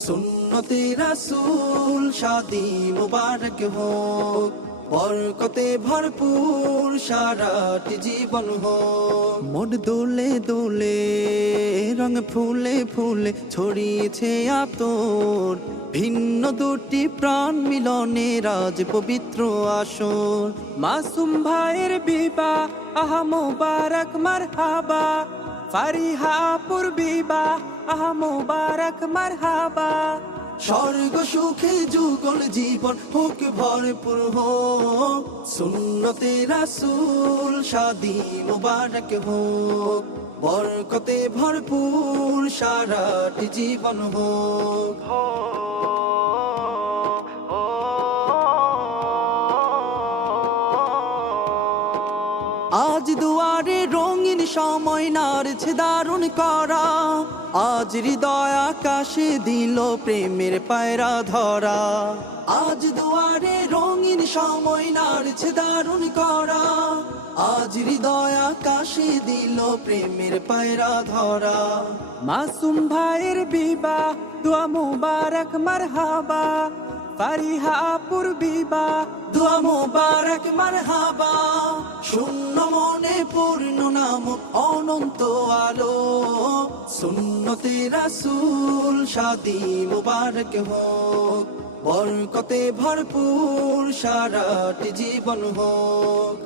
সুন্নতে রাসূল শাদি মুবারক হোক, বরকতে ভরপুর সারাটি জীবন হোক। মন দোলে দোলে রং ফুলে ফুলে ছড়িয়েছে আতর, ভিন্ন দুটি প্রাণ মিলনে রাজ পবিত্র আসর। মাসুম ভাইয়ের বিবাহ আহা মুবারক মারহাবা, ফারিহাপুর বিবাহ আহা মুবারক মারহাবা। স্বর্গ সুখে যুগল জীবন হোক ভরপুর হোক, সুন্নতে রাসূল শাদি মুবারক হোক, বরকতে ভরপুর সারাটি জীবন হোক। আজ দুয়ারে রঙিন সময় নাড়ছে দারুণ করা, আজ হৃদয় আকাশে দিল প্রেমের পায়রা ধরা। আজ দুয়ারে রঙিন সময় নাড়ছে দারুণ করা, আজ হৃদয় আকাশে দিল প্রেমের পায়রা ধরা। মাসুম ভাইয়ের বিবাহ দুয়া মুবারক মারহাবা, ফারিহাপুর বিবাহ দুয়া মুবারক মারহাবা। শূন্য মনে পূর্ণ নাম অনন্ত আলো, সুন্নতে রাসূল শাদি মুবারক হোক, বরকতে ভরপুর সারাটি জীবন হোক।